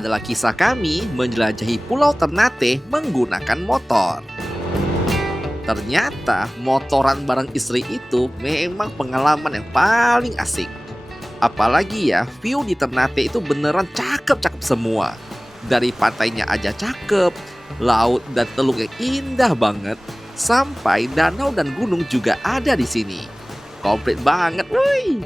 adalah kisah kami menjelajahi Pulau Ternate menggunakan motor. Ternyata motoran bareng istri itu memang pengalaman yang paling asik. Apalagi ya, view di Ternate itu beneran cakep-cakep semua. Dari pantainya aja cakep, laut dan teluk yang indah banget, sampai danau dan gunung juga ada di sini. Komplit banget, woi!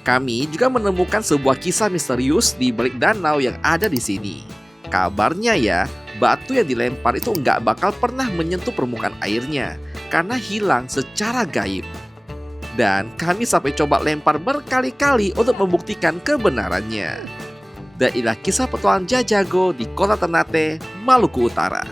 Kami juga menemukan sebuah kisah misterius di balik danau yang ada di sini. Kabarnya ya, batu yang dilempar itu nggak bakal pernah menyentuh permukaan airnya karena hilang secara gaib. Dan kami sampai coba lempar berkali-kali untuk membuktikan kebenarannya. Dan inilah kisah petualangan Jajago di kota Ternate, Maluku Utara.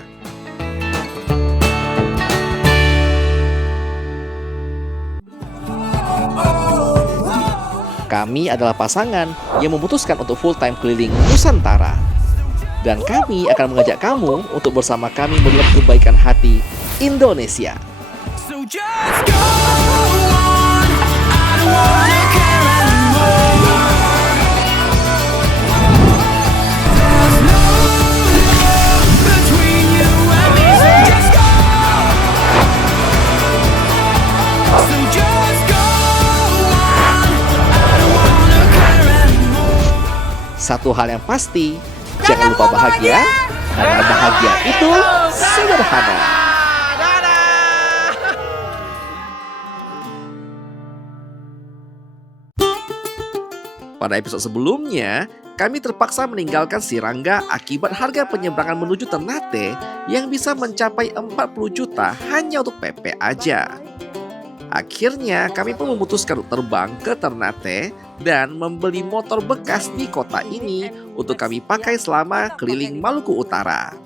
Kami adalah pasangan yang memutuskan untuk full-time keliling Nusantara. Dan kami akan mengajak kamu untuk bersama kami melihat kebaikan hati Indonesia. So just go on, I don't wanna care anymore. There's no love between you and me, so just go. So just go on, I don't wanna care anymore. Satu hal yang pasti, jangan lupa bahagia, karena bahagia itu sederhana. Pada episode sebelumnya, kami terpaksa meninggalkan si Rangga akibat harga penyeberangan menuju Ternate yang bisa mencapai 40 juta hanya untuk PP aja. Akhirnya kami pun memutuskan untuk terbang ke Ternate dan membeli motor bekas di kota ini untuk kami pakai selama keliling Maluku Utara.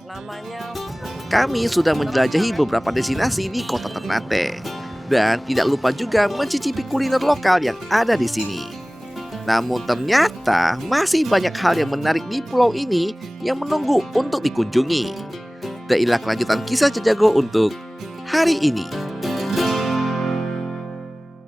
Kami sudah menjelajahi beberapa destinasi di kota Ternate dan tidak lupa juga mencicipi kuliner lokal yang ada di sini. Namun ternyata masih banyak hal yang menarik di pulau ini yang menunggu untuk dikunjungi. Dan inilah kelanjutan kisah Jajago untuk hari ini.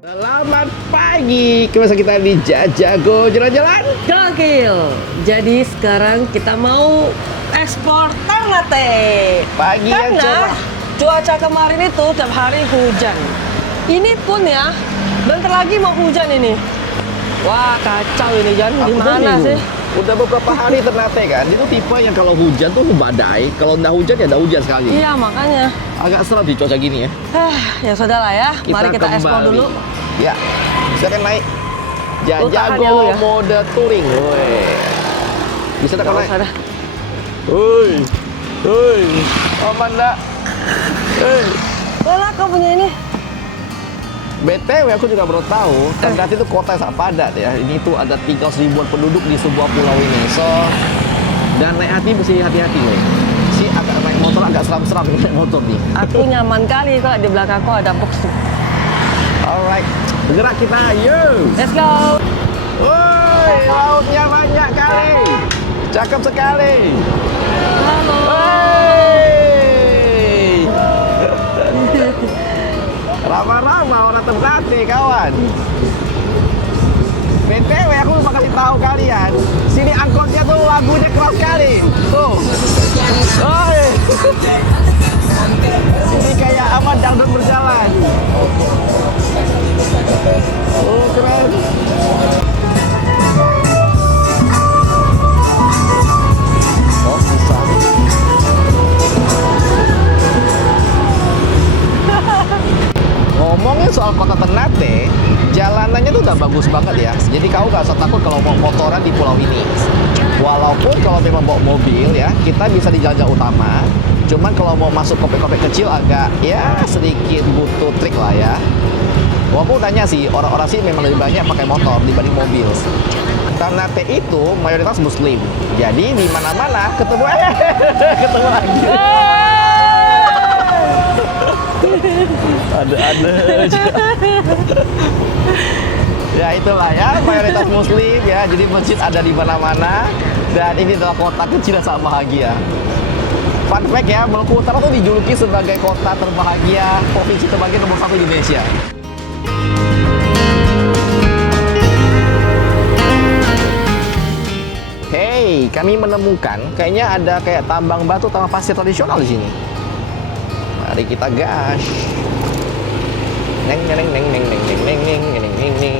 Selamat pagi, kemana kita di Jajago jalan-jalan? Gokil. Jadi sekarang kita mau eksplor Ternate. Pagi yang Karena cerah. cuaca kemarin itu tiap hari hujan. Ini pun ya, bentar lagi mau hujan ini. Wah kacau ini Jan, Aku gimana bingung. sih? Udah beberapa hari Ternate kan, itu tipe yang kalau hujan tuh badai, kalau nggak hujan ya nggak hujan sekali. Iya makanya. Agak serem di cuaca gini ya. Ya sudah lah ya, mari kita eksplor dulu. Ya, silakan naik. Lu tahan ya, lu Jajago ya. mode touring. Woi. Bisa tak Nggak naik? usah dah. Woi. Woi. Aman dah. Hei. Boleh kau punya ini. BTW aku juga baru tahu, Ternate itu kota yang sangat padat ya. Ini tuh ada 300 ribuan penduduk di sebuah pulau ini. So, dan naik hati mesti hati-hati loh. Si agak naik motor agak seram-seram naik motor nih. Aku nyaman kali kalau di belakangku ada box tuh. Alright, bergerak kita, yuk. Let's go. Woi, lautnya banyak kali. Cakep sekali. Halo. Woi. Ramah-ramah orang Ternate, kawan. BTW aku lupa kasih tahu kalian, sini angkotnya tuh lagunya keras sekali. Tuh. Woi. Ini kayak apa, dangdut berjalan. Oh, keren. Oh, bisa. Ngomongin soal kota Ternate, jalanannya tuh udah bagus banget ya. Jadi kamu gak usah takut kalau mau motoran di pulau ini. Walaupun kalau memang bawa mobil ya, kita bisa di jalan-jalan utama. Cuman kalau mau masuk komplek-komplek kecil agak ya sedikit butuh trik lah ya. Walaupun tanya sih, orang-orang sih memang lebih banyak pakai motor dibanding mobil. Ternate itu mayoritas Muslim. Jadi di mana-mana ketemu ketemu lagi. Ada aja. Ya itulah ya, mayoritas Muslim ya. Jadi masjid ada di mana-mana dan ini adalah kota kecil yang sangat bahagia. Fun fact ya, Maluku Utara tuh dijuluki sebagai kota terbahagia, provinsi terbahagia nomor 1 di Indonesia. Hey, nih, kami menemukan kayaknya ada kayak tambang batu, tambang pasir tradisional di sini. Mari kita gas. Neng neng neng neng neng neng neng neng neng neng neng.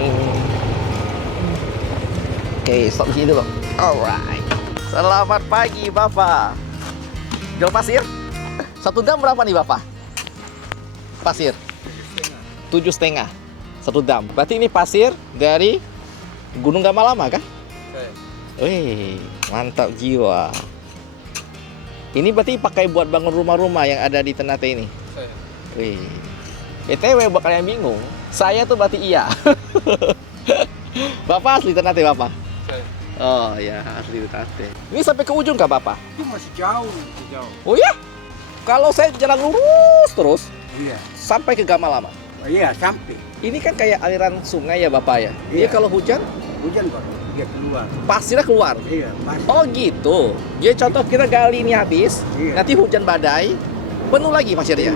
Oke, stop di sini dulu. Alright. Selamat pagi, Bapak. Jual pasir? 1 dam berapa nih, Bapak? Pasir? 7,5. 1 dam. Berarti ini pasir dari Gunung Gamalama kah? Wih, mantap jiwa. Ini berarti pakai buat bangun rumah-rumah yang ada di Ternate ini? Wih. BTW buat kalian bingung, saya tuh berarti iya. Bapak asli Ternate, Bapak? Oh ya, asli Ternate. Ini sampai ke ujung kah, Bapak? Itu masih jauh, Oh ya? Kalau saya jalan lurus terus Iya, sampai ke Gamalama. oh, iya sampai Ini kan kayak aliran sungai ya, Bapak ya? Dia Iya. kalau hujan, hujan baru dia keluar. pasirnya keluar. Iya, pasti. Oh gitu. Jadi contoh kita gali ini habis, Iya. nanti hujan badai, penuh lagi pasirnya.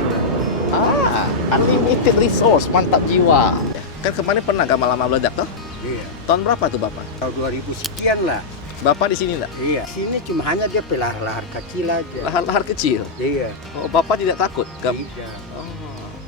Ah, unlimited resource, mantap jiwa. Kan kemarin pernah Gamalama meledak toh? Iya, Tahun berapa tuh Bapak? tahun 2000 sekian lah. Bapak di sini enggak? Iya, sini cuma hanya dia pelahar-lahar kecil aja. Lahar-lahar kecil. Iya, Oh, Bapak tidak takut? tidak. Oh.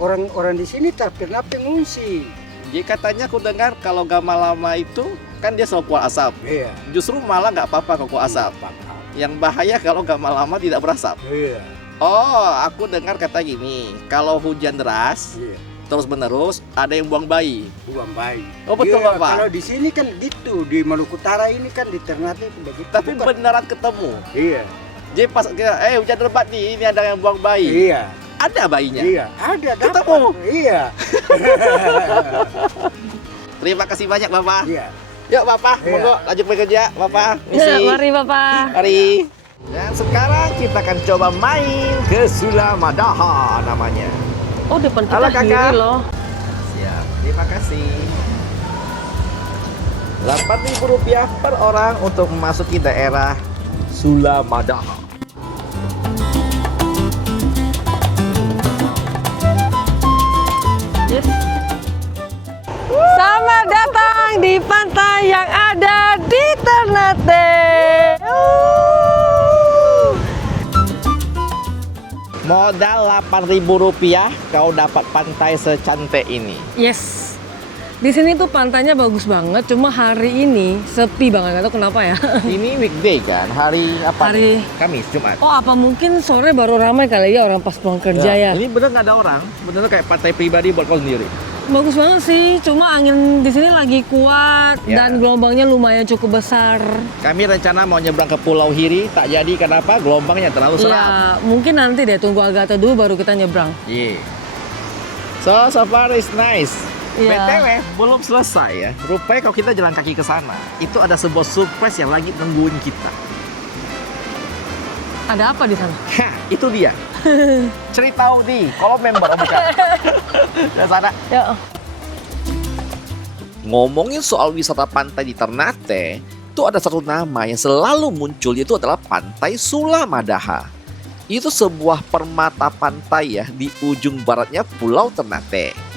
Orang-orang di sini tak pernah pengungsi. Jadi katanya aku dengar kalau Gamalama itu kan dia selalu keluar asap. Iya, Justru malah nggak apa-apa kalau keluar asap. apa-apa. Yang bahaya kalau Gamalama tidak berasap. Iya, Oh, aku dengar kata gini, kalau hujan deras iya. terus menerus ada yang buang bayi. Buang bayi. Oh, betul, Iya, Bapak? Kalau di sini kan gitu, di Maluku Utara ini kan di Ternate itu begitu. Tapi Bukan? beneran ketemu. Iya, Jadi pas kita, hujan lebat nih, ini ada yang buang bayi. iya. Ada bayinya. Iya, ada dapat. Ketemu? Iya. Terima kasih banyak Bapak. Iya. Yuk Bapak, Iya. monggo lanjut bekerja. Bapak, misi. Mari Bapak. Mari. Dan sekarang kita akan coba main ke Sulamadaha namanya. Oh, depan kita Halo, Kakak. kiri loh. Siap, terima kasih. Rp8.000 per orang untuk memasuki daerah Sulamadaha. Yes. Selamat datang di pantai yang ada di Ternate. Modal Rp8.000 kau dapat pantai secantik ini. Yes. Di sini tuh pantainya bagus banget, cuma hari ini sepi banget, nggak tahu kenapa ya. Ini weekday kan? Hari apa? Hari- nih? Kamis, Jumat. Oh, apa mungkin sore baru ramai kali ya orang pas pulang kerja ya. Ini bener nggak ada orang, bener kayak pantai pribadi buat kau sendiri. Bagus banget sih, cuma angin di sini lagi kuat Ya. dan gelombangnya lumayan cukup besar. Kami rencana mau nyebrang ke Pulau Hiri, tak jadi kenapa? Gelombangnya terlalu seram. Ya, mungkin nanti deh tunggu agak teduh baru kita nyebrang. Yeah. So far is nice. Iya. BTW, belum selesai ya. Rupanya kalau kita jalan kaki ke sana, itu ada sebuah surprise yang lagi nungguin kita. Ada apa di sana? Hah, itu dia. Cerita di kalau member, oh bukan. Dari sana. Ya. Ngomongin soal wisata pantai di Ternate, itu ada satu nama yang selalu muncul, yaitu adalah Pantai Sulamadaha. Itu sebuah permata pantai ya di ujung baratnya Pulau Ternate.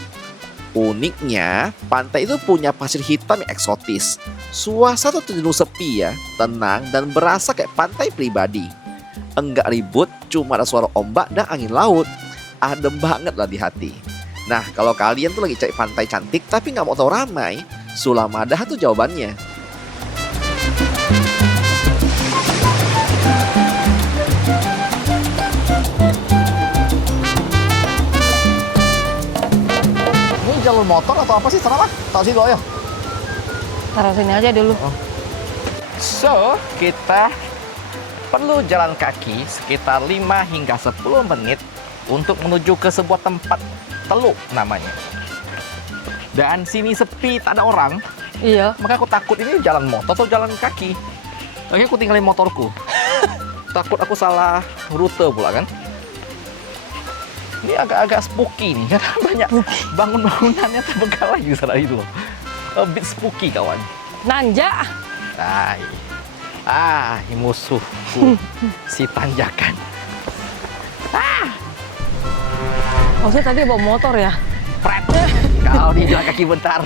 Uniknya, pantai itu punya pasir hitam yang eksotis. Suasana cenderung sepi ya, tenang dan berasa kayak pantai pribadi. Enggak ribut, cuma ada suara ombak dan angin laut. Adem banget lah di hati. Nah, kalau kalian tuh lagi cari pantai cantik tapi nggak mau tahu ramai, Sulamadaha tuh jawabannya. Ini jalur motor atau apa sih? Sana lah, tahu sih ya. Taruh sini aja dulu. So, kita perlu jalan kaki sekitar 5 hingga 10 menit untuk menuju ke sebuah tempat teluk namanya. Dan sini sepi, tak ada orang. Iya. Maka aku takut ini jalan motor atau jalan kaki. Akhirnya aku tinggalin motorku. Takut aku salah rute pula kan. Ini agak-agak spooky nih, karena banyak bangun-bangunannya terbengkalai di sana itu loh. A bit spooky kawan. Nanja. Ini musuhku, si tanjakan. Maksudnya tadi bawa motor ya? Pret, kau di jalan kaki bentar.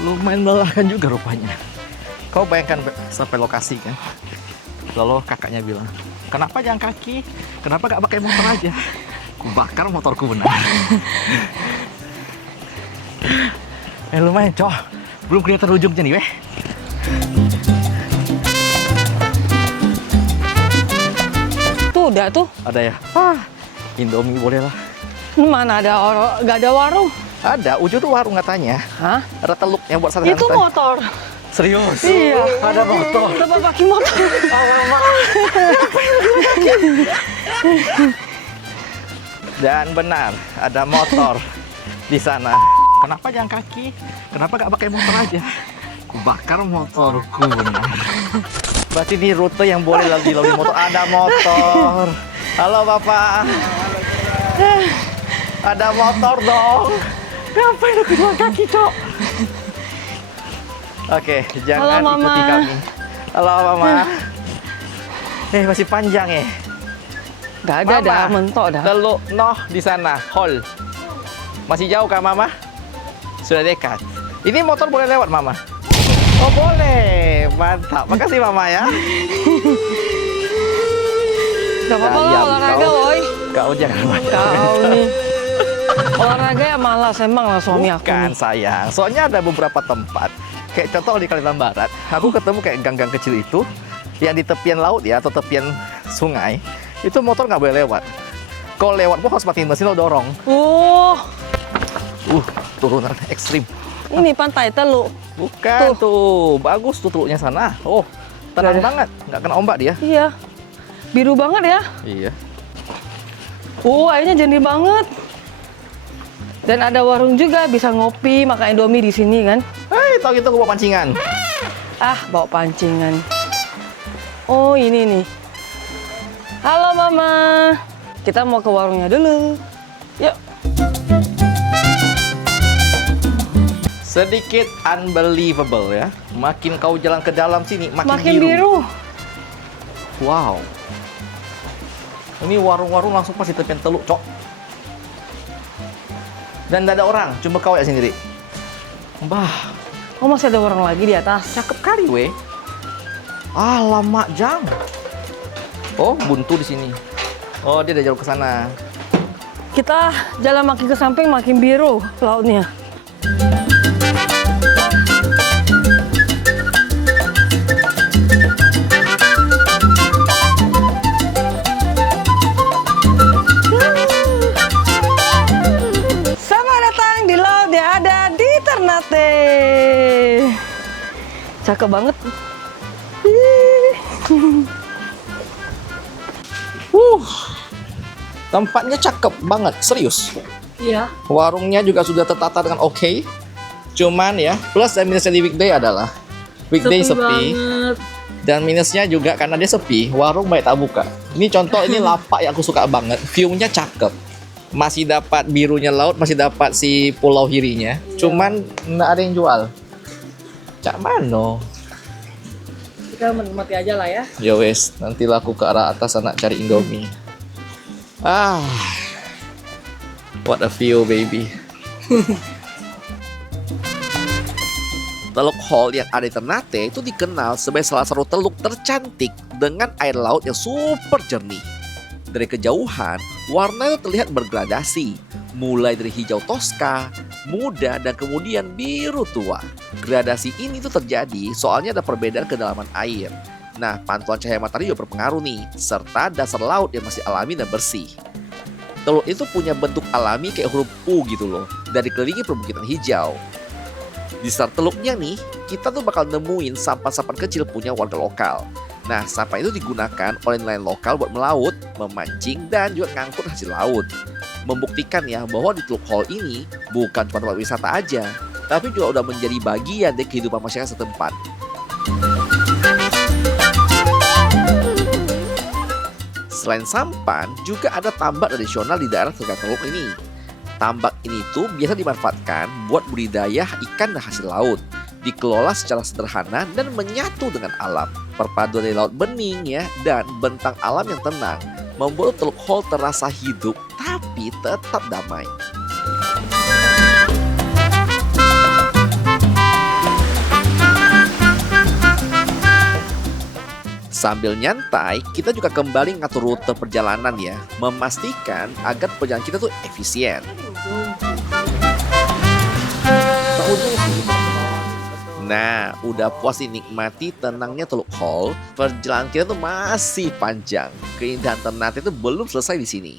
Lumayan melelahkan juga rupanya. Kau bayangkan sampai lokasi kan. Lalu kakaknya bilang, kenapa jalan kaki? Kenapa gak pakai motor aja? Ku bakar motorku benar. Lumayan cok. Belum kelihatan ujungnya nih weh. Tuh udah tuh. Ada ya? Indomie boleh lah. Mana ada orang, gak ada warung. Ada, ujung tuh warung katanya. Hah? Ada teluknya buat santai. Itu motor. Serius? Iya. Ada motor. Coba pakai motor. Dan benar, ada motor di sana. Kenapa jalan kaki? Kenapa gak pakai motor aja? Ku bakar motorku benar. Berarti ini rute yang boleh dilalui motor. Ada motor. Halo Bapak. Ada motor dong. Ngapain aku jalan kaki, Cok? Oke, jangan Halo, Mama. ikuti kami. Halo Mama. Masih panjang ya. Gak ada, Mama. dah mentok dah. Teluk Noh di sana, Hall. Masih jauh kah Mama? Sudah dekat. Ini motor boleh lewat Mama? Oh boleh, mantap. Makasih Mama ya. Gak apa-apa lah Ayam olahraga, kau. woi. Kau jangan macam. Kau nih. Olahraga ya malas emang lah suami aku. Bukan nih. sayang. Soalnya ada beberapa tempat. Kayak contoh di Kalimantan Barat, aku ketemu kayak gang-gang kecil itu yang di tepian laut ya atau tepian sungai. Itu motor nggak boleh lewat. Kalau lewat pun harus matiin mesin lo dorong. Turunan ekstrim. Ini pantai Teluk. Bukan tuh, bagus tuh teluknya sana. Oh, tenang Udah. banget, nggak kena ombak dia. Iya. Biru banget ya. Iya. Airnya jernih banget. Dan ada warung juga, bisa ngopi, makan Indomie di sini kan. Tau gitu aku bawa pancingan. Bawa pancingan. Oh, ini nih. Halo Mama. Kita mau ke warungnya dulu. Yuk. Sedikit unbelievable ya. Makin kau jalan ke dalam sini, Makin biru. Wow. Ini warung-warung langsung pas di tepian teluk, Cok. Dan tidak ada orang, cuma kau ya sendiri. Bah, Oh, masih ada orang lagi di atas. cakep kali, weh. Lama jam. Oh, buntu di sini. Oh, dia udah jauh ke sana. Kita jalan makin ke samping makin biru lautnya. Selamat datang di laut yang ada di Ternate. Cakep banget. Tempatnya cakep banget, serius. Iya. Warungnya juga sudah tertata dengan oke. Cuman ya, plus dan minusnya di weekday adalah weekday sepi. banget. Dan minusnya juga karena dia sepi, warung banyak tak buka. Ini contoh, ini lapak yang aku suka banget. View-nya cakep. Masih dapat birunya laut, masih dapat si pulau hirinya. Cuman nggak ada yang jual. Cak mano? Kita menikmati aja lah ya. Ya wes, nantilah aku ke arah atas anak cari Indomie. What a view, baby. Teluk Hall yang ada di Ternate itu dikenal sebagai salah satu teluk tercantik dengan air laut yang super jernih. Dari kejauhan, warna itu terlihat bergradasi, mulai dari hijau toska, muda, dan kemudian biru tua. Gradasi ini tuh terjadi soalnya ada perbedaan kedalaman air. Nah, pantulan cahaya matahari juga berpengaruh nih, serta dasar laut yang masih alami dan bersih. Teluk itu punya bentuk alami kayak huruf U gitu loh, dan dikelilingi perbukitan hijau. Di sekitar teluknya nih, kita tuh bakal nemuin sampah-sampah kecil punya warga lokal. Nah, sampah itu digunakan oleh nelayan lokal buat melaut, memancing, dan juga ngangkut hasil laut. Membuktikan ya bahwa di Teluk Hall ini bukan cuma tempat wisata aja, tapi juga udah menjadi bagian dari kehidupan masyarakat setempat. Selain sampan, juga ada tambak tradisional di daerah sekitar teluk ini. Tambak ini tuh biasa dimanfaatkan buat budidaya ikan dan hasil laut. Dikelola secara sederhana dan menyatu dengan alam. Perpaduan dari laut bening ya dan bentang alam yang tenang membuat Teluk Hall terasa hidup tapi tetap damai. Sambil nyantai, kita juga kembali ngatur rute perjalanan ya, memastikan agar perjalanan kita tuh efisien. Nah, udah puas nikmati tenangnya Teluk Hall, perjalanan kita tuh masih panjang. Keindahan Ternate itu belum selesai di sini.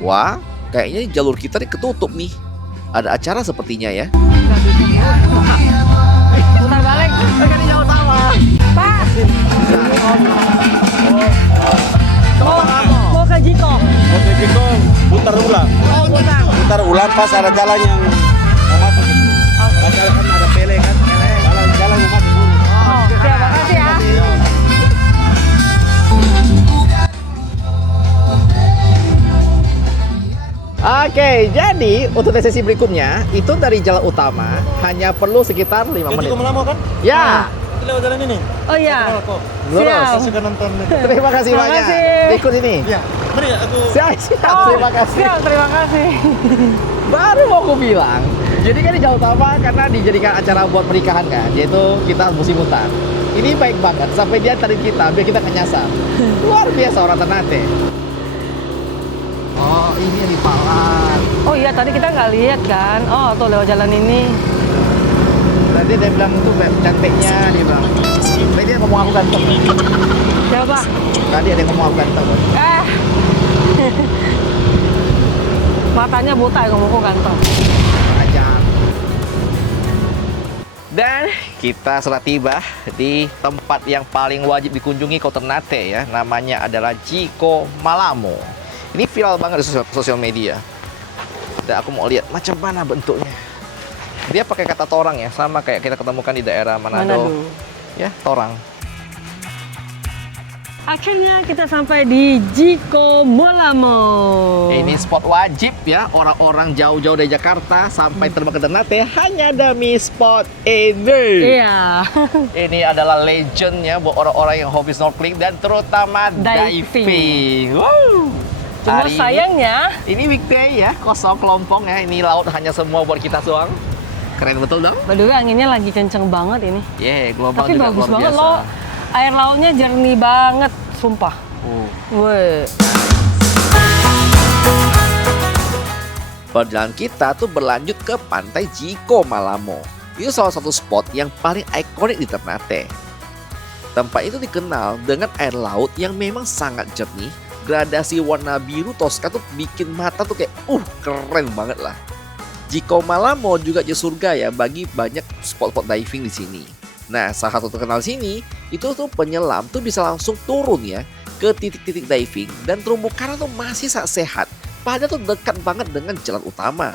Wah, kayaknya jalur kita nih ketutup nih. Ada acara sepertinya ya. Putar balik, kan jauh sama. Pas. Mau ke Jiko. Oke, Jiko, putar ulang. Oh, putar. Putar ulang pas ada jalan yang mau masuk. Pas jalan kan ada pele kan? Jalan mau masuk dulu. Oh, siap, makasih ya. Oke, jadi untuk sesi berikutnya itu dari jalan utama hanya perlu sekitar 5 Yang menit. Jiko lama kan? Ya, Kita lewat jalan ini. Oh iya. Kok. lurus. Siap. Saya suka nonton. Terima kasih Terima banyak. kasih. Ikut ini. Iya, mari aku. Siap, siap. Oh, Terima kasih. Siap, terima kasih. Baru mau aku bilang. Jadi kan di jalan utama karena dijadikan acara buat pernikahan kan, yaitu kita mesti mutar. Ini baik banget sampai dia tarik kita biar kita kenyasar. Luar biasa orang Ternate. Oh, ini yang di Palan. Oh iya, tadi kita nggak lihat kan. Oh, tuh lewat jalan ini. Tadi dia bilang itu cantiknya, dia bilang. Tadi dia ngomong aku ganteng. Siapa? Tadi ada yang ngomong aku ganteng. Eh. Matanya buta ya ngomongku ganteng. Aja. Dan kita sudah tiba di tempat yang paling wajib dikunjungi kota Ternate ya. Namanya adalah Jiko Malamo. Ini viral banget di sosial media. Dan aku mau lihat macam mana bentuknya. Dia pakai kata torang ya, sama kayak kita ketemukan di daerah Manado. Ya, torang. Akhirnya kita sampai di Jiko Malamo. Ini spot wajib ya, orang-orang jauh-jauh dari Jakarta sampai terbang ke Ternate hanya demi spot ini. Iya. Ini adalah legend ya buat orang-orang yang hobi snorkeling dan terutama Diving. diving. Wow. Cuma Hari sayangnya ini weekday ya, kosong kelompong ya. Ini laut hanya semua buat kita doang. Keren betul dong? By the way, anginnya lagi kenceng banget ini. Global Tapi juga bagus luar banget biasa. loh. Air lautnya jernih banget, sumpah. Weh. Perjalanan kita tuh berlanjut ke pantai Jiko Malamo. Itu salah satu spot yang paling ikonik di Ternate. Tempat itu dikenal dengan air laut yang memang sangat jernih. Gradasi warna biru Tosca tuh bikin mata tuh kayak keren banget lah. Jiko Malamo juga jadi surga ya bagi banyak spot-spot diving di sini. Nah, salah satu terkenal sini itu tuh penyelam tuh bisa langsung turun ya ke titik-titik diving dan terumbu karang tuh masih sangat sehat. Padahal tuh dekat banget dengan jalan utama.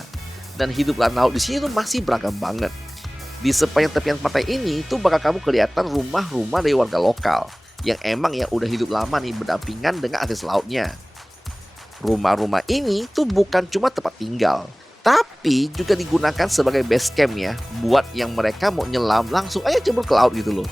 Dan hidup laut di sini tuh masih beragam banget. Di sepanjang tepian pantai ini tuh bakal kamu kelihatan rumah-rumah dari warga lokal yang emang ya udah hidup lama nih berdampingan dengan akses lautnya. Rumah-rumah ini tuh bukan cuma tempat tinggal, tapi juga digunakan sebagai base camp ya buat yang mereka mau nyelam langsung aja jebur ke laut gitu loh.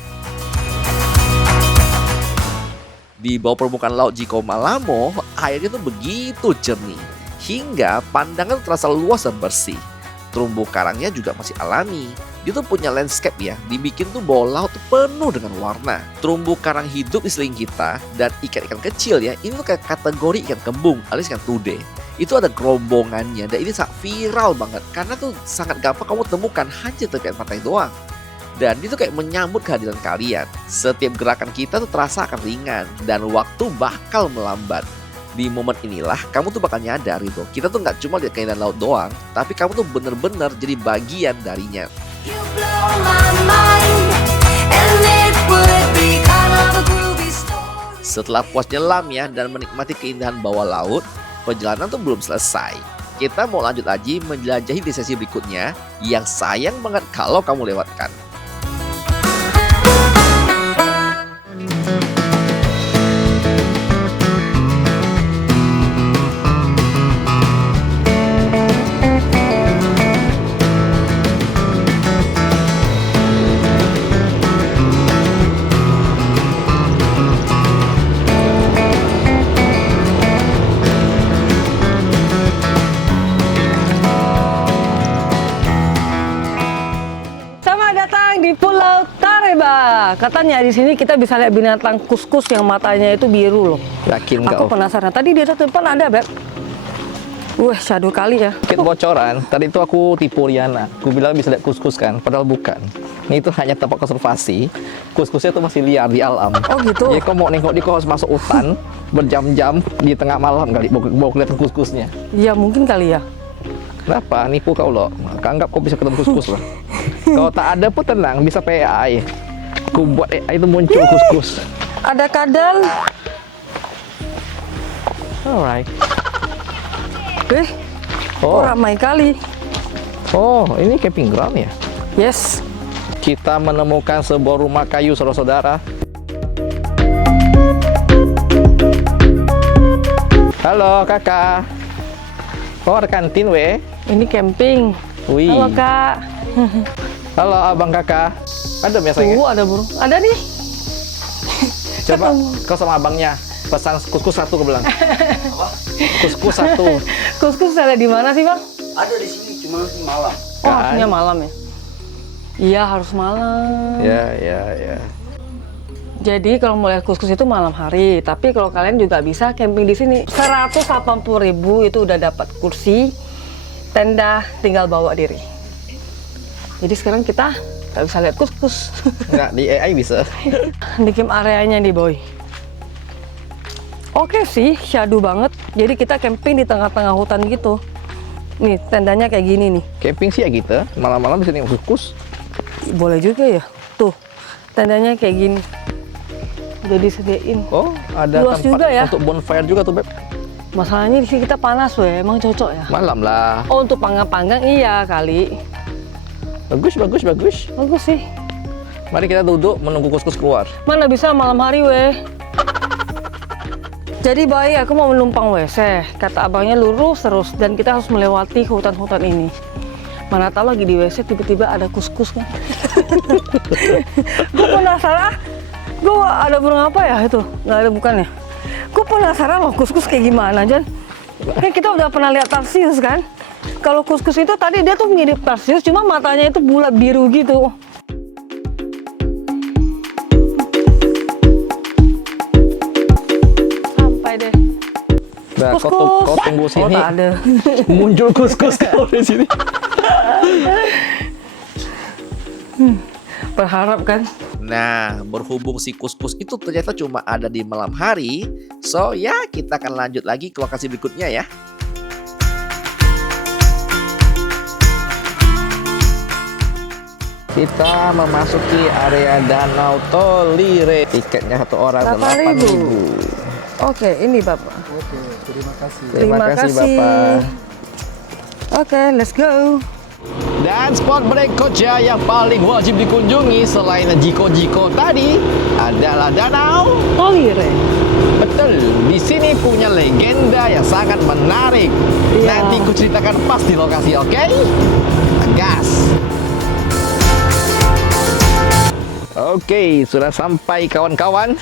Di bawah permukaan laut Jiko Malamo, airnya tuh begitu jernih hingga pandangan terasa luas dan bersih. Terumbu karangnya juga masih alami. Dia tuh punya landscape ya, dibikin tuh bawah laut tuh penuh dengan warna. Terumbu karang hidup di seling kita dan ikan-ikan kecil ya, ini tuh kayak kategori ikan kembung alias ikan tude. Itu ada gerombongannya dan ini sangat viral banget karena tuh sangat gampang kamu temukan hanya di tepian pantai doang. Dan itu kayak menyambut kehadiran kalian. Setiap gerakan kita tuh terasa akan ringan dan waktu bakal melambat. Di momen inilah kamu tuh bakal nyadar gitu. Kita tuh nggak cuma lihat keindahan laut doang, tapi kamu tuh bener-bener jadi bagian darinya. You blow my mind, and it would be kind of a groovy story. Setelah puas nyelam ya dan menikmati keindahan bawah laut, perjalanan tuh belum selesai. Kita mau lanjut lagi menjelajahi di sesi berikutnya yang sayang banget kalau kamu lewatkan. Iya, katanya di sini kita bisa lihat binatang kuskus yang matanya itu biru loh. Yakin Aku kau? penasaran. Tadi di depan ada, Beb. Wah, syahdu kali ya. Sedikit bocoran, tadi itu aku tipu Riana. Aku bilang bisa lihat kuskus kan, padahal bukan. Ini itu hanya tempat konservasi. Kuskusnya tuh masih liar di alam. Oh gitu. Jadi kau mau nengok di kau harus masuk hutan berjam-jam di tengah malam kali bawa kelihatan kuskusnya. Iya, mungkin kali ya. Kenapa? Nipu kau loh. Kau anggap kau bisa ketemu kuskus lah. Kalau tak ada pun tenang, bisa pakai AI. Aku buat AI itu muncul kuskus. Ada kadal. Alright. Oh, ramai kali. Oh, ini camping ground ya? Yes. Kita menemukan sebuah rumah kayu, saudara-saudara. Halo, kakak. Oh, ada kantin, weh. Ini camping. Wih. Halo, Kak. Halo, abang kakak. Ada biasanya? Ada burung. Ada nih. Coba kau sama abangnya pesan kuskus satu ke belakang. Kuskus satu. Kuskus ada di mana sih, Bang? Ada di sini cuma malam. Oh, Kan? harusnya malam ya? Iya, harus malam. Ya. Jadi kalau mau lihat kuskus itu malam hari, tapi kalau kalian juga bisa camping di sini. 180.000 itu udah dapat kursi, tenda, tinggal bawa diri. Jadi sekarang kita nggak bisa lihat kuskus. Nggak, di AI bisa. Di camp areanya nih, Boy. Oke sih, syahdu banget. Jadi kita camping di tengah-tengah hutan gitu. Nih, tendanya kayak gini nih. Camping sih ya gitu. Malam-malam bisa nengok kuskus. Boleh juga ya. Tuh, tendanya kayak gini. Udah disediain. Oh, ada Luas tempat juga ya. untuk bonfire juga tuh, Beb. Masalahnya di sini kita panas, weh. Emang cocok ya? Malam lah. Oh, untuk panggang-panggang iya kali. Bagus. Bagus sih. Mari kita duduk menunggu kuskus keluar. Mana bisa malam hari, weh. Jadi baik, aku mau menumpang WC. Kata abangnya lurus terus dan kita harus melewati hutan-hutan ini. Mana tahu lagi di WC tiba-tiba ada kuskus kan. Gue penasaran. Gue ada burung apa ya itu? Nggak ada bukannya. Gue penasaran loh kuskus kayak gimana, Jan. Kan kita udah pernah lihat tarsius kan. Kalau kuskus itu tadi dia tuh mirip tarsius, cuma matanya itu bulat biru gitu. Sampai deh. Nah, Kuskus. kau tunggu Oh, sini. tak ada. Muncul kuskus kau di sini. Berharap kan. Nah, berhubung si kuskus itu ternyata cuma ada di malam hari, so ya kita akan lanjut lagi ke lokasi berikutnya ya. Kita memasuki area Danau Tolire. Tiketnya satu orang 8.000. Oke, ini Bapak. Terima kasih Bapak. Oke, let's go. Dan spot berikutnya yang paling wajib dikunjungi selain jiko-jiko tadi adalah Danau. Tolire. Betul, di sini punya legenda yang sangat menarik. Iya. Nanti ku ceritakan pas di lokasi, oke? Gas. Oke, sudah sampai kawan-kawan.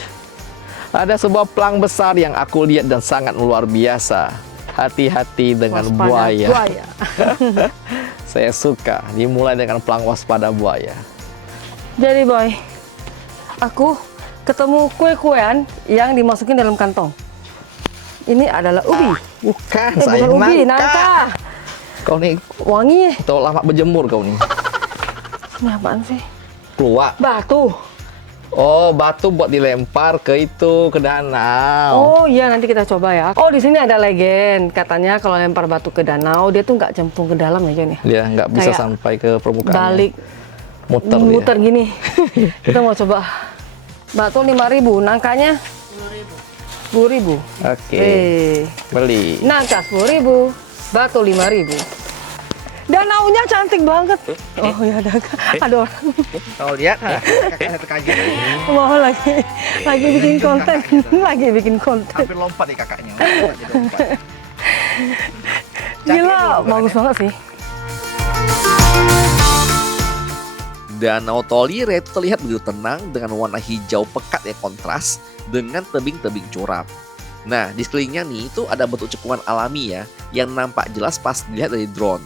Ada sebuah pelang besar yang aku lihat dan sangat luar biasa. Hati-hati dengan Waspada buaya. buaya. Saya suka dimulai dengan pelang waspada buaya. Jadi boy, aku ketemu kue-kuean yang dimasukin dalam kantong. Ini adalah ubi. Bukan, Bukan ubi, nangka. Kau nih Wangi. atau lama berjemur kau nih. Ini apaan sih? Keluar. Batu. Oh, batu buat dilempar ke danau. Oh iya, nanti kita coba ya. Oh, di sini ada legend. Katanya kalau lempar batu ke danau, dia tuh nggak cemplung ke dalam ya, Jan ya? Dia nggak bisa Kayak sampai ke permukaan. Balik Muter dia. gini. Kita mau coba. Batu 5.000, nangkanya 10.000. Oke, beli. Nangka 10.000, batu 5.000. Danaunya cantik banget. Oh ya ada orang. Kau lihat, kakaknya terkaget. Mau lagi bikin konten, lagi bikin konten. Hampir lompat nih kakaknya. Gila, bagus banget sih. Danau Tolire terlihat begitu tenang dengan warna hijau pekat yang kontras dengan tebing-tebing curam. Nah, di sekelilingnya nih itu ada bentuk cekungan alami ya yang nampak jelas pas dilihat dari drone.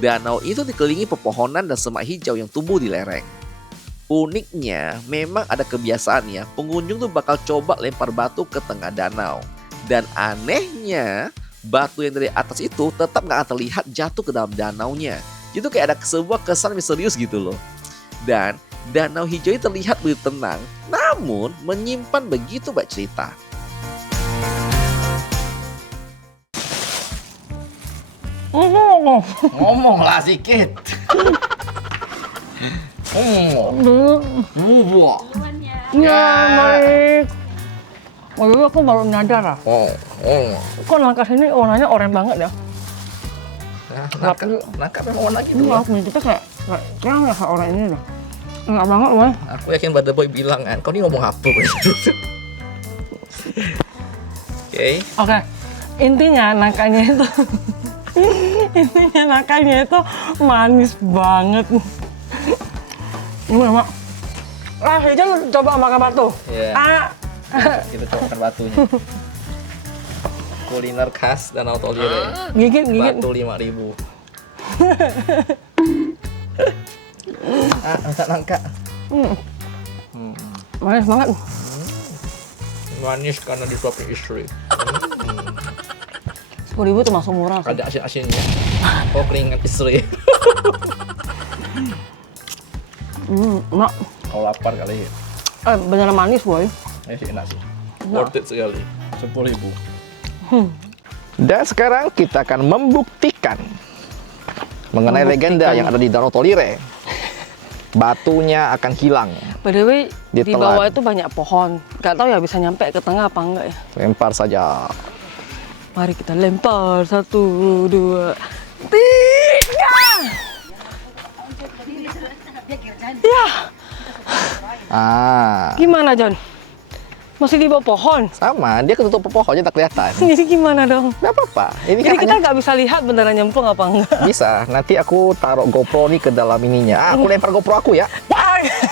Danau itu dikelilingi pepohonan dan semak hijau yang tumbuh di lereng. Uniknya, memang ada kebiasaan ya, pengunjung tuh bakal coba lempar batu ke tengah danau. Dan anehnya, batu yang dari atas itu tetap nggak akan terlihat jatuh ke dalam danaunya. Itu kayak ada sebuah kesan misterius gitu loh. Dan danau hijau ini terlihat begitu tenang, namun menyimpan begitu banyak cerita. Ngomonglah sedikit. Ya, baik. Oh iya, aku baru nyadar lah. Kok nangka sini warnanya oranye banget ya? Nangka memang warna gitu. Ini aku kita kayak terang ya kayak orang ini dah. Enggak banget loh. Aku yakin Brother Boy bilang kan, kau ini ngomong apa? Oke. Oke. Intinya nangkanya itu manis banget. Gimana, Mak? Hijau coba makan batu. Iya. Kita coba batunya. Kuliner khas Danau Tolire. Gigit. Batu 5.000. Nangka. Manis banget. Manis karena disuapin istri. 10.000 termasuk murah. Ada asin-asinnya. Oh, keringat istri. Mak. Kau lapar kali ya? Beneran manis, boy. Sih enak sih. Worth it sekali. 10.000. Dan sekarang kita akan membuktikan mengenai legenda yang ada di Danau Tolire. Batunya akan hilang. By the way, di Ditelan. bawah itu banyak pohon. Gak tahu ya bisa nyampe ke tengah apa enggak ya. Lempar saja. Mari kita lempar. 1, 2, 3. Ya, gimana John? Masih di bawah pohon. Sama, dia ketutup pohonnya tak kelihatan. Jadi gimana dong? Nggak apa-apa. Ini Jadi kan kita nggak bisa lihat beneran nyemplung apa enggak. bisa. Nanti aku taruh GoPro nih ke dalam ininya. Aku lempar GoPro aku ya.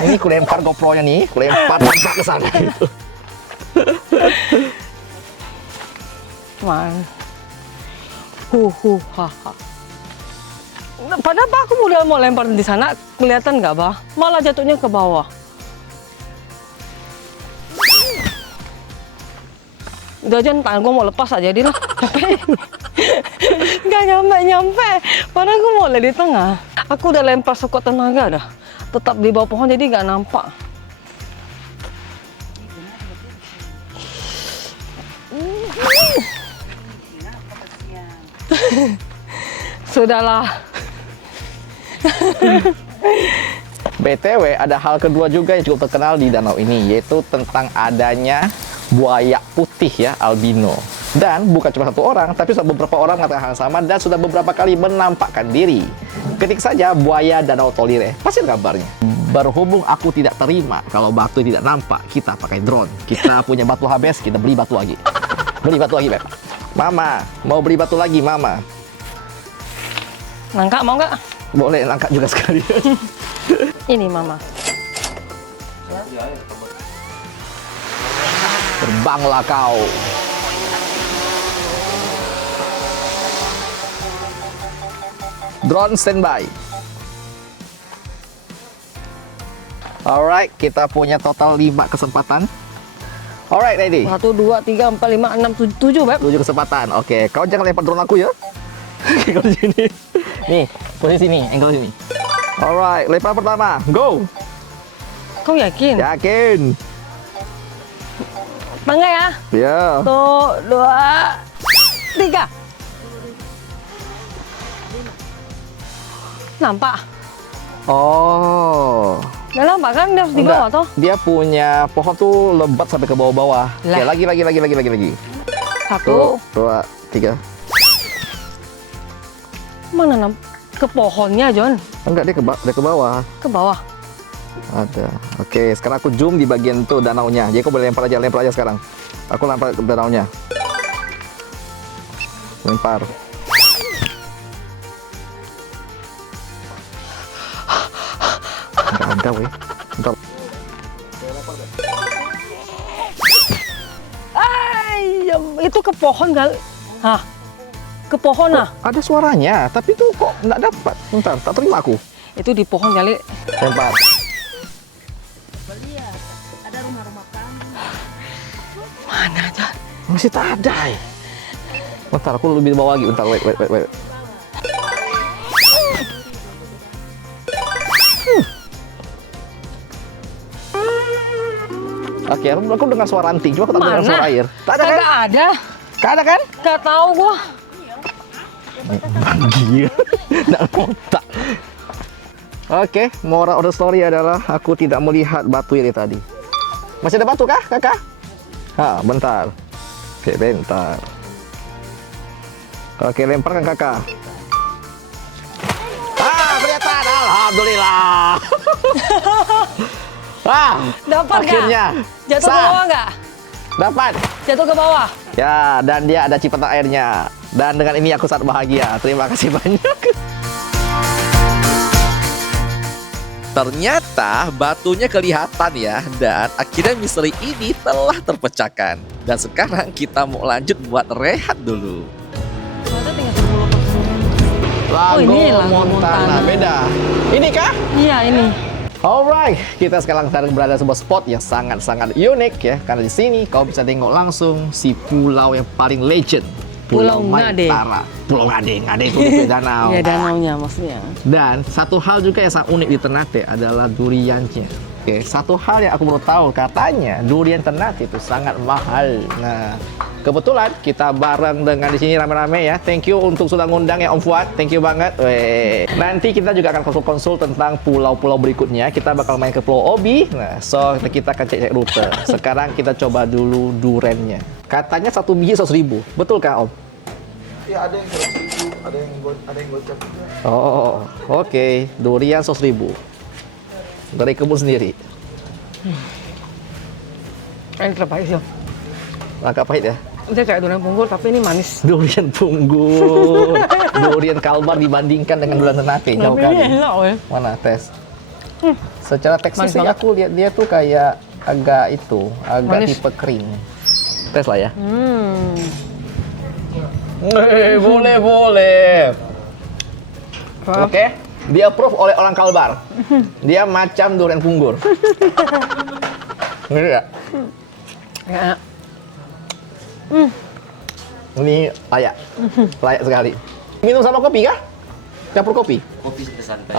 Ini aku lempar GoPro-nya nih. Aku lempar ke sana gitu. Man. Ha. Padahal aku udah mau lempar di sana, kelihatan nggak bah? Malah jatuhnya ke bawah. Udah Jon, tangan gue mau lepas aja dia lah. Nggak nyampe. Padahal gue mau lihat di tengah. Aku udah lempar sekuat tenaga dah. Tetap di bawah pohon jadi nggak nampak. Sudahlah. BTW, ada hal kedua juga yang cukup terkenal di danau ini, yaitu tentang adanya buaya putih ya, albino. Dan bukan cuma satu orang, tapi sudah beberapa orang mengatakan hal yang sama dan sudah beberapa kali menampakkan diri. Ketik saja buaya Danau Tolire, pasti ada gambarnya. Berhubung aku tidak terima kalau batu tidak nampak, kita pakai drone. Kita punya batu habis, kita beli batu lagi. Beli batu lagi, Beb. Mama, mau beli batu lagi, Mama? Nangka mau nggak? Boleh, angkat juga sekali. Ini Mama. Terbanglah kau. Drone standby. Alright, kita punya total 5 kesempatan. Alright, ready? 1, 2, 3, 4, 5, 6, 7, Beb. 7 kesempatan. Oke, kau jangan lempar drone aku ya. Kau di sini. Nih, posisi sini, angle sini. Alright, lempar pertama. Go. Kau yakin? Yakin? Tengah ya? Ya. 1, 2, 3. Nampak? Oh. Nggak nampak kan? Dia harus di bawah toh? Dia punya pohon tuh lebat sampai ke bawah-bawah. Lah. Oke, lagi. 1. 2, 3. Mana ke pohonnya, John? Enggak, dia ke bawah. Ke bawah. Ada. Oke, sekarang aku zoom di bagian tuh danaunya. Jadi aku boleh lempar aja sekarang. Aku lempar ke danaunya. Lempar. Enggak ada, weh. Bentar. Itu ke pohon kali. Hah? Ke pohon ah? Ada suaranya, tapi tuh kok enggak dapat. Bentar, tak terima aku. Itu di pohon kali. Lempar. Mana aja? Masih tak ada ya. Bentar, aku lebih bawah lagi. Bentar, wait. Oke, aku dengar suara anting, cuma aku tak dengar suara air. Tak ada kan? Kagak ada. Tak ada kan? Gak tahu gua. Gila, nak kontak. Oke, moral of the story adalah aku tidak melihat batu ini tadi. Masih ada batu kah, kakak? Bentar. Oke, bentar. Oke, lemparkan kakak. Kelihatan. Alhamdulillah. Dapat nggak? Akhirnya. Jatuh ke bawah nggak? Dapat. Jatuh ke bawah. Ya, dan dia ada cipratan airnya. Dan dengan ini aku sangat bahagia. Terima kasih banyak. Ternyata batunya kelihatan ya. Dan akhirnya misteri ini telah terpecahkan. Dan sekarang kita mau lanjut buat rehat dulu. Ternyata tinggal 10%. Lago ini Lago Montana. Montana. Beda. Ini kah? Iya ini. Alright, kita sekarang sedang berada di sebuah spot yang sangat-sangat unik ya. Karena di sini kau bisa tengok langsung si pulau yang paling legend. Pulau Ngade. Maitara. Pulau Ngade itu di danau. Iya danaunya maksudnya. Dan satu hal juga yang sangat unik di Ternate adalah duriannya. Oke, satu hal yang aku baru tahu, katanya durian Ternate itu sangat mahal. Nah, kebetulan kita bareng dengan di sini rame-rame ya. Thank you untuk sudah ngundang ya Om Fuad. Thank you banget. Nanti kita juga akan konsul-konsul tentang pulau-pulau berikutnya. Kita bakal main ke Pulau Obi. Nah, so kita akan cek rute. Sekarang kita coba dulu durennya. Katanya 1 biji 100.000. Betul kah Om? Ya ada yang 100.000, ada yang gocap juga. Oh, oke. Durian 100.000. Dari kebun sendiri. Ini terbaik sih. Agak pahit ya? Dia kayak durian punggur tapi ini manis. Durian punggur. Durian Kalbar dibandingkan dengan durian Ternate. Jauh Tapi ini kali. enak ya. Mana tes? Secara tekstur Manis sih banget. aku lihat dia tuh kayak agak Manis. tipe kering. Tes lah ya. Hmm. Boleh. Oke. Dia approve oleh orang Kalbar. Dia macam durian punggur. Ngerti nggak? Ya. Ini layak. Layak sekali. Minum sama kopi kah? Campur kopi? Kopi santai.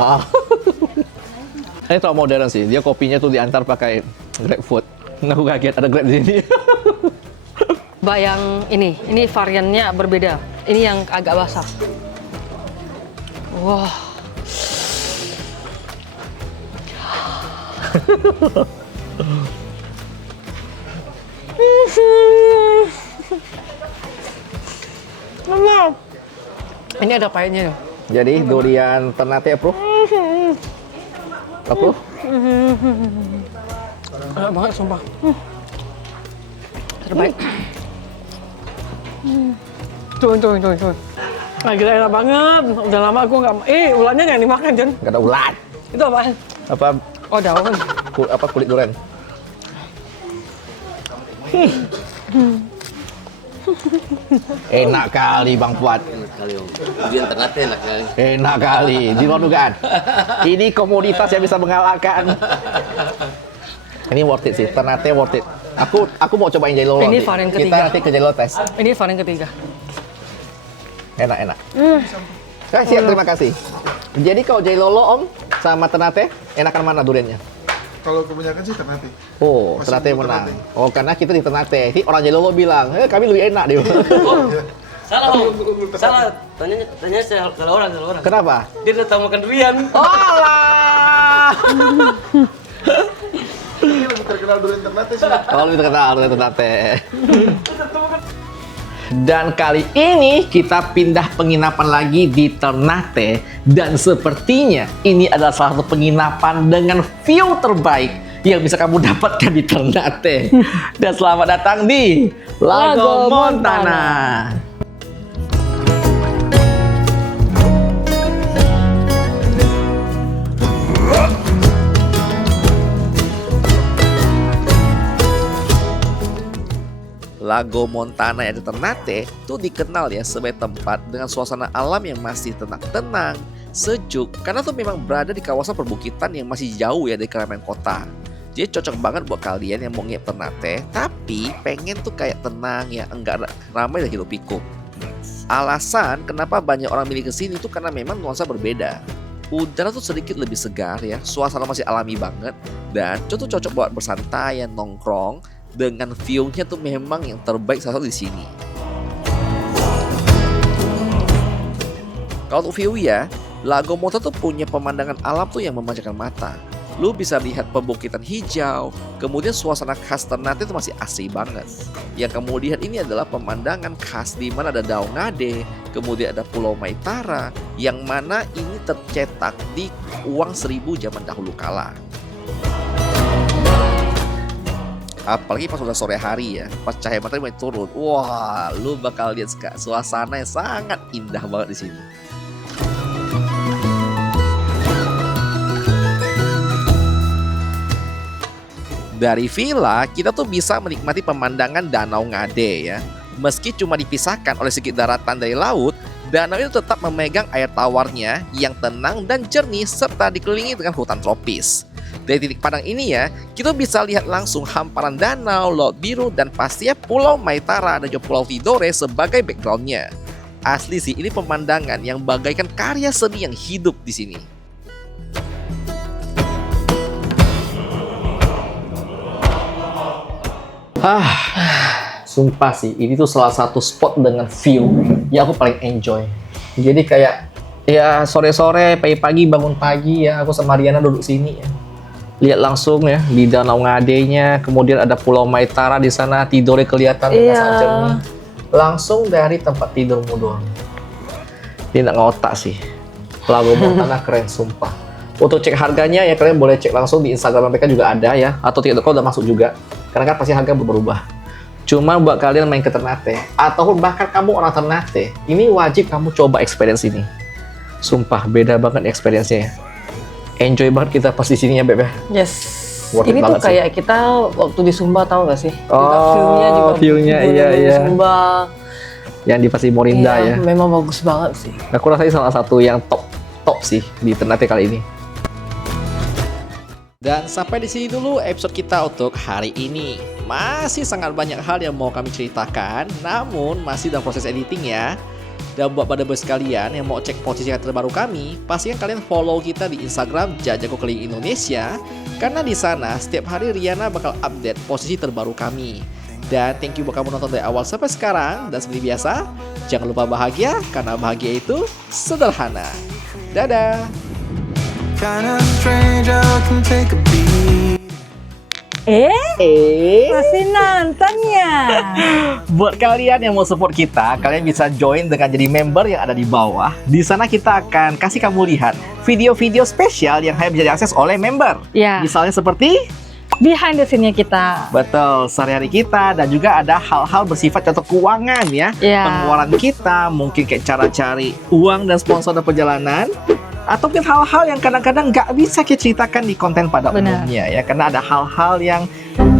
Ini terlalu modern sih. Dia kopinya tuh diantar pakai GrabFood. Aku kaget ada Grab di sini. Bayang ini variannya berbeda. Ini yang agak basah. Wah. Ini ada pahitnya. Jadi durian Ternate approve? Approve? Enak banget sumpah. Terbaik. Tuh. Lagi enak banget. Udah lama aku nggak. Ulatnya jangan dimakan, Jon. Gak ada ulat. Itu apaan? Apa Oh, daun. kulit durian? Enak kali Bang Fuad. Kali om. Durian Ternate enak kali. Enak kali. Di luar dugaan. Ini komoditas yang bisa mengalahkan. Ini worth it sih. Ternate worth it. Aku mau cobain Jailolo. Ini nanti. varian Kita ketiga. nanti ke Jailolo tes. Ini varian ketiga. Enak. Siap, terima kasih. Jadi kalau Jailolo Om sama Ternate, enakan mana duriannya? Kalau kebanyakan sih Ternate. Oh, Masih Ternate unggul menang. Ternate. Oh, karena kita di Ternate. Ini orang Jailolo bilang, kami lebih enak deh. Salah om. Salah. Tanya saya kalau orang. Kenapa? Dia udah tahu makan durian. Alah! Ini lebih terkenal durian Ternate sih. Oh, lebih terkenal durian Ternate. Dan kali ini kita pindah penginapan lagi di Ternate. Dan sepertinya ini adalah salah satu penginapan dengan view terbaik yang bisa kamu dapatkan di Ternate. Dan selamat datang di Lago Lago Montana. Lago Montana yang di Ternate itu dikenal ya sebagai tempat dengan suasana alam yang masih tenang, sejuk, karena tuh memang berada di kawasan perbukitan yang masih jauh ya dari keramaian kota. Jadi cocok banget buat kalian yang mau nginep Ternate, tapi pengen tuh kayak tenang ya, enggak ramai dan hiruk pikuk. Alasan kenapa banyak orang milih ke sini tuh karena memang nuansa berbeda. Udara tuh sedikit lebih segar ya, suasana masih alami banget, dan cocok buat bersantai, nongkrong, dengan view-nya tuh memang yang terbaik salah satu di sini. Kalau untuk view ya, Lago Mota tuh punya pemandangan alam tuh yang memanjakan mata. Lu bisa lihat perbukitan hijau, kemudian suasana khas Ternate itu masih asri banget. Yang kamu lihat ini adalah pemandangan khas di mana ada Danau Ngade, kemudian ada Pulau Maitara, yang mana ini tercetak di uang 1000 zaman dahulu kala. Apalagi pas udah sore hari ya, pas cahaya matahari mulai turun, wah, lu bakal lihat suasana yang sangat indah banget di sini. Dari villa, kita tuh bisa menikmati pemandangan Danau Ngade ya. Meski cuma dipisahkan oleh segi daratan dari laut, danau itu tetap memegang air tawarnya yang tenang dan jernih serta dikelilingi dengan hutan tropis. Dari titik pandang ini ya, kita bisa lihat langsung hamparan danau, laut biru, dan pastinya Pulau Maitara dan juga Pulau Tidore sebagai backgroundnya. Asli sih, ini pemandangan yang bagaikan karya seni yang hidup di sini. Sumpah sih, ini tuh salah satu spot dengan view yang aku paling enjoy. Jadi kayak ya sore-sore, pagi-pagi, bangun pagi ya, aku sama Riana duduk sini ya. Lihat langsung ya di Danau Ngade-nya, kemudian ada Pulau Maitara di sana, Tidore kelihatan dengan sangat jernih. Langsung dari tempat tidurmu doang. Ini nggak ngotak sih. Lago Montana keren sumpah. Untuk cek harganya ya kalian boleh cek langsung di Instagram mereka juga ada ya, atau TikTok udah masuk juga. Karena kan pasti harga berubah. Cuma buat kalian main ke Ternate, ataupun bahkan kamu orang Ternate, ini wajib kamu coba experience ini. Sumpah, beda banget experience-nya ya. Enjoy banget kita pas di sini ya, Beb ya. Yes. Worth it Ini tuh banget sih. kayak kita waktu di Sumba, tahu gak sih? Oh, View-nya juga view-nya, iya, gunung iya. Sumba. Yang di Pasir Morinda ya. Memang bagus banget sih. Aku rasa ini salah satu yang top sih di Ternate kali ini. Dan sampai di sini dulu episode kita untuk hari ini. Masih sangat banyak hal yang mau kami ceritakan, namun masih dalam proses editing ya. Dan buat pada bos kalian yang mau cek posisi terbaru kami, pastikan kalian follow kita di Instagram Jajago Keliling Indonesia, karena di sana setiap hari Riana bakal update posisi terbaru kami. Dan thank you buat kamu nonton dari awal sampai sekarang. Dan seperti biasa, jangan lupa bahagia, karena bahagia itu sederhana. Dadah! Kinda strange how I can take a beat. Masih nonton ya? Buat kalian yang mau support kita, kalian bisa join dengan jadi member yang ada di bawah. Di sana kita akan kasih kamu lihat video-video spesial yang hanya bisa diakses oleh member. Ya. Misalnya seperti Behind the scene-nya kita. betul sehari-hari kita, dan juga ada hal-hal bersifat contoh keuangan ya. Ya. Pengeluaran kita, mungkin kayak cara cari uang dan sponsor dan perjalanan. Ataupun hal-hal yang kadang-kadang nggak bisa kita ceritakan di konten pada Benar. umumnya ya, karena ada hal-hal yang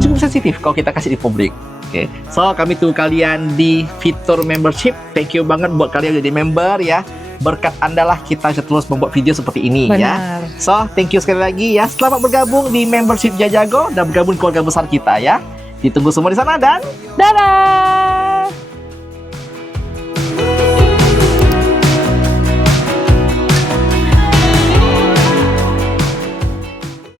cukup sensitif kalau kita kasih di publik. Oke, so kami tunggu kalian di fitur membership. Thank you banget buat kalian yang jadi member ya. Berkat Anda lah kita bisa terus membuat video seperti ini ya. Benar. So thank you sekali lagi ya. Selamat bergabung di membership Jajago dan bergabung keluarga besar kita ya. Ditunggu semua di sana dan Dadah!